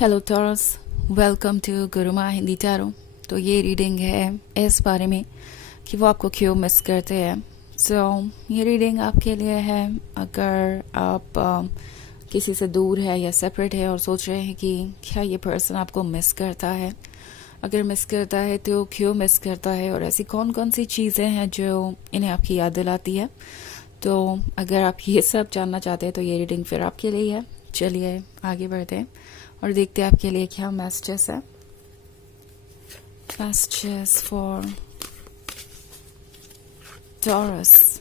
Hello Taurus, welcome to Guruma Hindi tarot. तो ये reading है इस बारे में कि वो आपको क्यों मिस करते हैं। ये रीडिंग आपके लिए है अगर आप किसी से दूर है या सेपरेट है और सोच रहे हैं कि क्या ये पर्सन आपको मिस करता है। अगर मिस करता है तो क्यों मिस करता है और ऐसी कौन कौन सी चीज़ें हैं जो इन्हें आपकी याद दिलाती है। तो अगर आप ये सब जानना चाहते हैं तो ये रीडिंग फिर आपके लिए है। चलिए आगे बढ़ते हैं और देखते हैं आपके लिए क्या मैसेजेस है। Messages for taurus.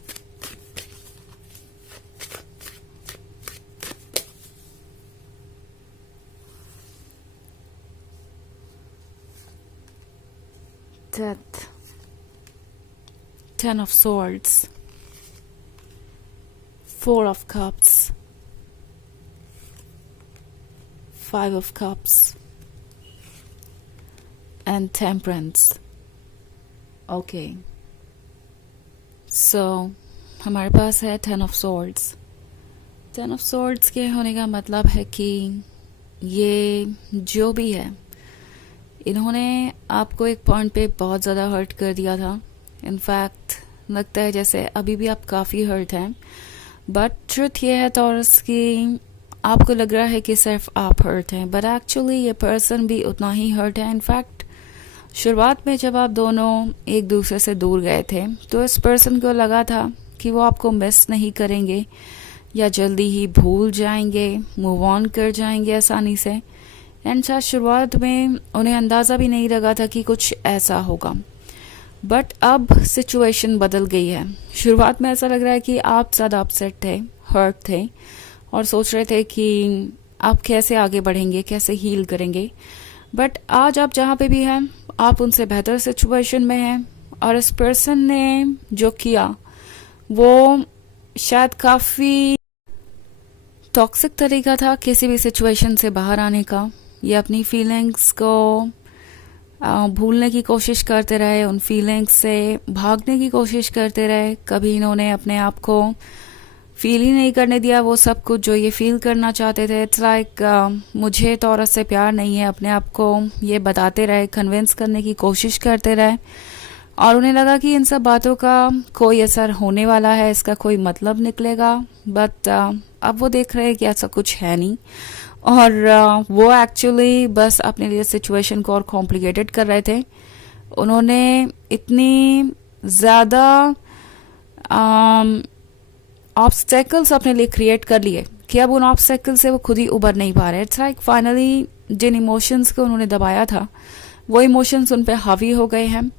Death, 10 of swords, 4 of cups, 5 of cups and temperance. Okay, so हमारे पास है 10 of swords। 10 of swords के होने का मतलब है कि ये जो भी है इन्होंने आपको एक पॉइंट पे बहुत ज़्यादा हर्ट कर दिया था। इनफैक्ट लगता है जैसे अभी भी आप काफ़ी हर्ट हैं, बट ट्रुथ ये है टॉरस कि आपको लग रहा है कि सिर्फ आप हर्ट हैं, बट एक्चुअली ये पर्सन भी उतना ही हर्ट है। इनफैक्ट शुरुआत में जब आप दोनों एक दूसरे से दूर गए थे तो इस पर्सन को लगा था कि वो आपको मिस नहीं करेंगे या जल्दी ही भूल जाएंगे, मूव ऑन कर जाएंगे आसानी से। एंड शायद शुरुआत में उन्हें अंदाज़ा भी नहीं लगा था कि कुछ ऐसा होगा, बट अब सिचुएशन बदल गई है। शुरुआत में ऐसा लग रहा है कि आप ज़्यादा अपसेट थे, हर्ट थे और सोच रहे थे कि आप कैसे आगे बढ़ेंगे, कैसे हील करेंगे। बट आज आप जहाँ पे भी हैं आप उनसे बेहतर सिचुएशन में हैं और इस पर्सन ने जो किया वो शायद काफ़ी टॉक्सिक तरीका था किसी भी सिचुएशन से बाहर आने का। ये अपनी फीलिंग्स को भूलने की कोशिश करते रहे, उन फीलिंग्स से भागने की कोशिश करते रहे। कभी इन्होंने अपने आप को फील ही नहीं करने दिया वो सब कुछ जो ये फील करना चाहते थे। इट्स लाइक मुझे टॉरस से प्यार नहीं है, अपने आप को ये बताते रहे, कन्विंस करने की कोशिश करते रहे और उन्हें लगा कि इन सब बातों का कोई असर होने वाला है, इसका कोई मतलब निकलेगा। बट अब वो देख रहे हैं कि ऐसा कुछ है नहीं और वो एक्चुअली बस अपने लिए सिचुएशन को और कॉम्प्लिकेटेड कर रहे थे। उन्होंने इतनी ज़्यादा ऑब्स्टेकल्स अपने लिए क्रिएट कर लिए कि अब उन ऑब्स्टेकल से वो खुद ही उबर नहीं पा रहे। इट्स लाइक फाइनली जिन इमोशंस को उन्होंने दबाया था वो इमोशंस उन पे हावी हो गए हैं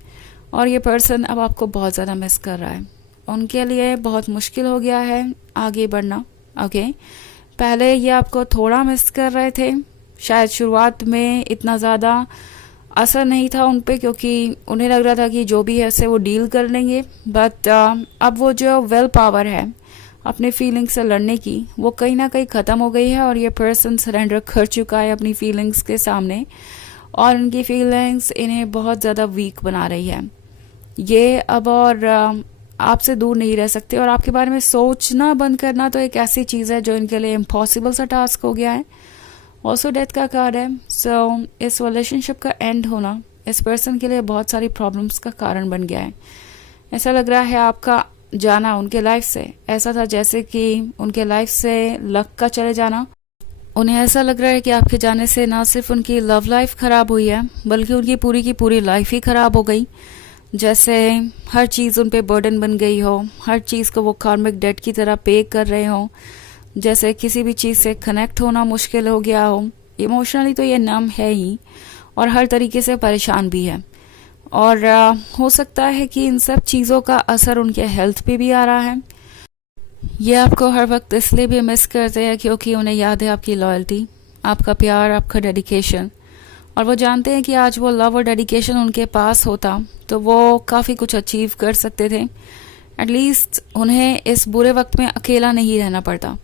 और ये पर्सन अब आपको बहुत ज़्यादा मिस कर रहा है। उनके लिए बहुत मुश्किल हो गया है आगे बढ़ना। ओके, पहले ये आपको थोड़ा मिस कर रहे थे, शायद शुरुआत में इतना ज़्यादा असर नहीं था उन पे क्योंकि उन्हें लग रहा था कि जो भी है उससे वो डील कर लेंगे। बट अब वो जो विल पावर है अपने फीलिंग्स से लड़ने की वो कहीं ना कहीं ख़त्म हो गई है और ये पर्सन सरेंडर कर चुका है अपनी फीलिंग्स के सामने और उनकी फीलिंग्स इन्हें बहुत ज़्यादा वीक बना रही है। ये अब और आपसे दूर नहीं रह सकते और आपके बारे में सोचना बंद करना तो एक ऐसी चीज़ है जो इनके लिए इम्पॉसिबल सा टास्क हो गया है। ऑल्सो डेथ का कार्ड है। सो इस रिलेशनशिप का एंड होना इस पर्सन के लिए बहुत सारी प्रॉब्लम्स का कारण बन गया है। ऐसा लग रहा है आपका जाना उनके लाइफ से ऐसा था जैसे कि उनके लाइफ से लक का चले जाना। उन्हें ऐसा लग रहा है कि आपके जाने से ना सिर्फ उनकी लव लाइफ ख़राब हुई है बल्कि उनकी पूरी की पूरी लाइफ ही ख़राब हो गई। जैसे हर चीज़ उन पे बर्डन बन गई हो, हर चीज़ को वो कार्मिक डेट की तरह पे कर रहे हो, जैसे किसी भी चीज़ से कनेक्ट होना मुश्किल हो गया हो। इमोशनली तो ये नम है ही और हर तरीके से परेशान भी है और हो सकता है कि इन सब चीज़ों का असर उनके हेल्थ पे भी आ रहा है। ये आपको हर वक्त इसलिए भी मिस करते हैं क्योंकि उन्हें याद है आपकी लॉयल्टी, आपका प्यार, आपका डेडिकेशन और वो जानते हैं कि आज वो लव और डेडिकेशन उनके पास होता तो वो काफ़ी कुछ अचीव कर सकते थे। एटलीस्ट उन्हें इस बुरे वक्त में अकेला नहीं रहना पड़ता।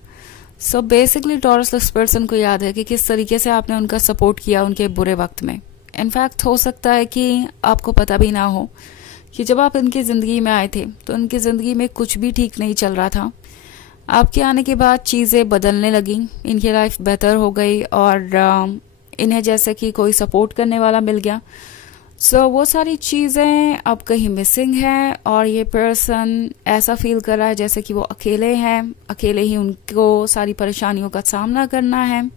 सो बेसिकली टॉरस इस पर्सन को याद है कि किस तरीके से आपने उनका सपोर्ट किया उनके बुरे वक्त में। इनफैक्ट हो सकता है कि आपको पता भी ना हो कि जब आप इनकी ज़िंदगी में आए थे तो इनकी ज़िंदगी में कुछ भी ठीक नहीं चल रहा था। आपके आने के बाद चीज़ें बदलने लगी, इनकी लाइफ बेहतर हो गई और इन्हें जैसे कि कोई सपोर्ट करने वाला मिल गया। सो वो सारी चीज़ें अब कहीं मिसिंग है और ये पर्सन ऐसा फील कर रहा है जैसे कि वो अकेले हैं, अकेले ही उनको सारी परेशानियों का सामना करना है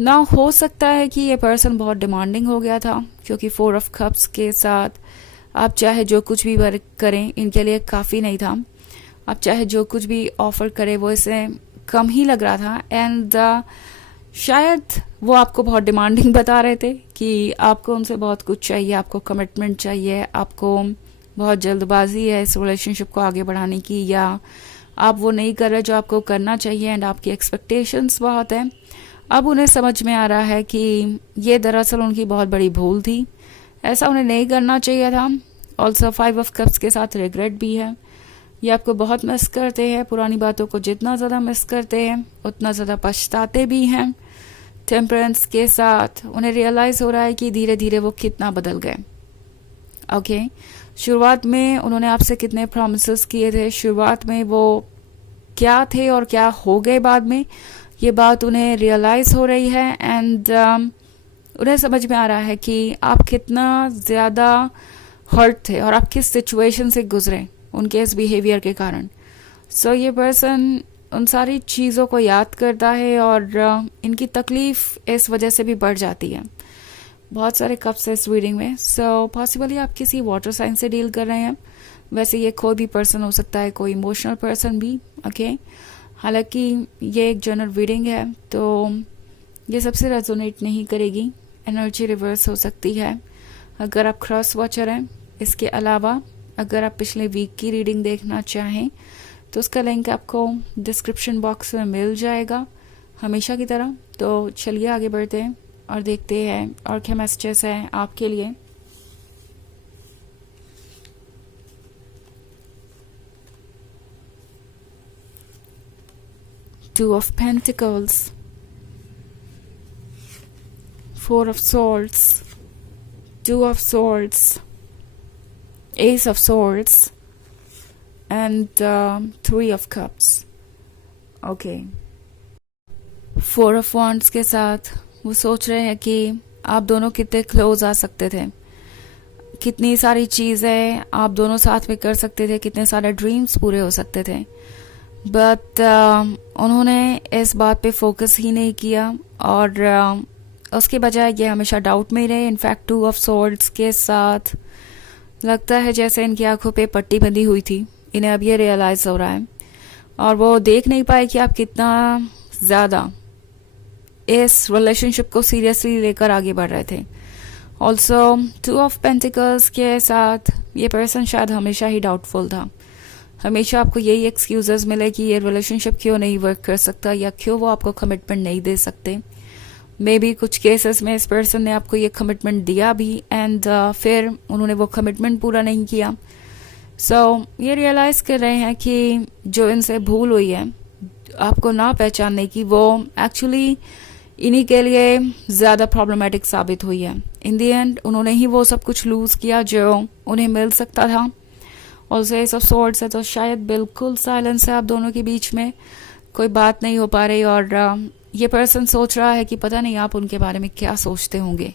ना। हो सकता है कि ये पर्सन बहुत डिमांडिंग हो गया था, क्योंकि 4 ऑफ कप्स के साथ आप चाहे जो कुछ भी वर्क करें इनके लिए काफ़ी नहीं था। आप चाहे जो कुछ भी ऑफर करें वो इसे कम ही लग रहा था। एंड शायद वो आपको बहुत डिमांडिंग बता रहे थे कि आपको उनसे बहुत कुछ चाहिए, आपको कमिटमेंट चाहिए, आपको बहुत जल्दबाजी है इस रिलेशनशिप को आगे बढ़ाने की, या आप वो नहीं कर रहे जो आपको करना चाहिए एंड आपकी एक्सपेक्टेशंस बहुत हैं। अब उन्हें समझ में आ रहा है कि ये दरअसल उनकी बहुत बड़ी भूल थी, ऐसा उन्हें नहीं करना चाहिए था। ऑल्सो 5 ऑफ कप्स के साथ रिग्रेट भी है। ये आपको बहुत मिस करते हैं, पुरानी बातों को जितना ज़्यादा मिस करते हैं उतना ज़्यादा पछताते भी हैं। टेम्परेंस के साथ उन्हें रियलाइज़ हो रहा है कि धीरे धीरे वो कितना बदल गए। ओके, शुरुआत में उन्होंने आपसे कितने प्रॉमिसेस किए थे, शुरुआत में वो क्या थे और क्या हो गए बाद में, ये बात उन्हें रियलाइज़ हो रही है। एंड उन्हें समझ में आ रहा है कि आप कितना ज़्यादा हर्ट थे और आप किस सिचुएशन से गुजरे उनके इस बिहेवियर के कारण। सो ये पर्सन उन सारी चीज़ों को याद करता है और इनकी तकलीफ़ इस वजह से भी बढ़ जाती है। बहुत सारे कप्स है इस रीडिंग में। सो पॉसिबली आप किसी वाटर साइन से डील कर रहे हैं। वैसे ये कोई भी पर्सन हो सकता है, कोई इमोशनल पर्सन भी। ओके, हालांकि ये एक जनरल रीडिंग है तो ये सबसे रेजोनेट नहीं करेगी, एनर्जी रिवर्स हो सकती है अगर आप क्रॉस वॉचर हैं। इसके अलावा अगर आप पिछले वीक की रीडिंग देखना चाहें तो उसका लिंक आपको डिस्क्रिप्शन बॉक्स में मिल जाएगा हमेशा की तरह। तो चलिए आगे बढ़ते हैं और देखते हैं और क्या मैसेजेस हैं आपके लिए। Two of Pentacles, 4 of Swords, 2 of Swords, Ace of Swords, and 3 of Cups. Okay. 4 of Wands के साथ वो सोच रहे हैं कि आप दोनों कितने क्लोज आ सकते थे, कितनी सारी चीज़ें आप दोनों साथ में कर सकते थे, कितने सारे ड्रीम्स पूरे हो सकते थे। बट उन्होंने इस बात पे फोकस ही नहीं किया और उसके बजाय ये हमेशा डाउट में ही रहे। इनफैक्ट 2 ऑफ सॉर्ड्स के साथ लगता है जैसे इनकी आंखों पे पट्टी बंधी हुई थी। इन्हें अब ये रियलाइज़ हो रहा है और वो देख नहीं पाए कि आप कितना ज़्यादा इस रिलेशनशिप को सीरियसली लेकर आगे बढ़ रहे थे। ऑल्सो 2 ऑफ पेंटिकल्स के साथ ये पर्सन शायद हमेशा ही डाउटफुल था। हमेशा आपको यही एक्सक्यूजेस मिले कि ये रिलेशनशिप क्यों नहीं वर्क कर सकता या क्यों वो आपको कमिटमेंट नहीं दे सकते। मे बी कुछ केसेस में इस पर्सन ने आपको ये कमिटमेंट दिया भी एंड फिर उन्होंने वो कमिटमेंट पूरा नहीं किया। सो ये रियलाइज़ कर रहे हैं कि जो इनसे भूल हुई है आपको ना पहचानने की, वो एक्चुअली इन्हीं के लिए ज़्यादा प्रॉब्लमेटिक साबित हुई है। इन दी एंड उन्होंने ही वो सब कुछ लूज़ किया जो उन्हें मिल सकता था। ऑल्सो एस ऑफ सॉर्ड्स है तो शायद बिल्कुल साइलेंस है आप दोनों के बीच में, कोई बात नहीं हो पा रही और ये पर्सन सोच रहा है कि पता नहीं आप उनके बारे में क्या सोचते होंगे।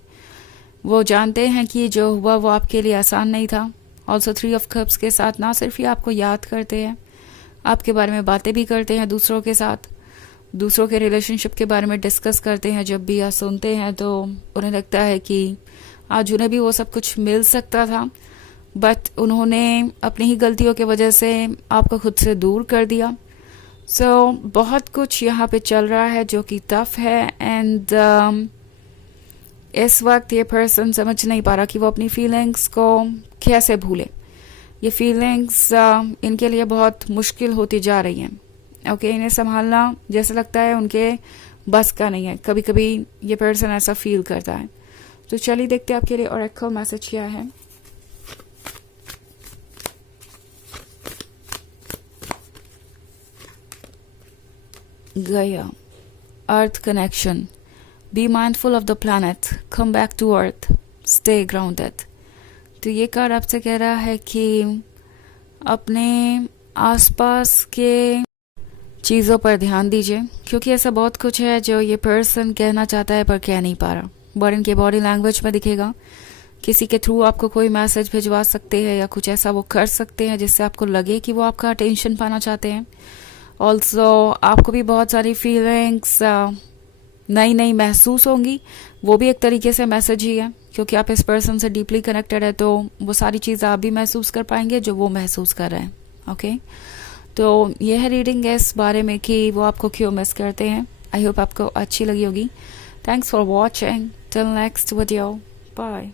वो जानते हैं कि जो हुआ वो आपके लिए आसान नहीं था। ऑल्सो 3 ऑफ कप्स के साथ ना सिर्फ ही आपको याद करते हैं, आपके बारे में बातें भी करते हैं दूसरों के साथ, दूसरों के रिलेशनशिप के बारे में डिस्कस करते हैं। जब भी या सुनते हैं तो उन्हें लगता है कि आज उन्हें भी वो सब कुछ मिल सकता था, बट उन्होंने अपनी ही गलतियों की वजह से आपको खुद से दूर कर दिया। सो बहुत कुछ यहाँ पे चल रहा है जो कि टफ है एंड इस वक्त ये पर्सन समझ नहीं पा रहा कि वो अपनी फीलिंग्स को कैसे भूले। ये फीलिंग्स इनके लिए बहुत मुश्किल होती जा रही हैं। ओके, इन्हें संभालना जैसे लगता है उनके बस का नहीं है। कभी कभी ये पर्सन ऐसा फील करता है। तो चलिए देखते हैं आपके लिए ऑरेकल मैसेज क्या है। Gaia, Earth connection. Be mindful of the planet. Come back to Earth. Stay grounded. तो ये कार्ड आपसे कह रहा है कि अपने आसपास के चीज़ों पर ध्यान दीजिए, क्योंकि ऐसा बहुत कुछ है जो ये पर्सन कहना चाहता है पर कह नहीं पा रहा। बट इनके बॉडी लैंग्वेज में दिखेगा। किसी के थ्रू आपको कोई मैसेज भिजवा सकते हैं या कुछ ऐसा वो कर सकते हैं जिससे आपको लगे कि वो आपका अटेंशन पाना चाहते हैं। ऑल्सो आपको भी बहुत सारी फीलिंग्स नई नई महसूस होंगी, वो भी एक तरीके से मैसेज ही है, क्योंकि आप इस पर्सन से डीपली कनेक्टेड है तो वो सारी चीज़ें आप भी महसूस कर पाएंगे जो वो महसूस कर रहे हैं। ओके, तो ये है रीडिंग इस बारे में कि वो आपको क्यों मिस करते हैं। आई होप आपको अच्छी लगी होगी। Thanks for watching, till next video, bye.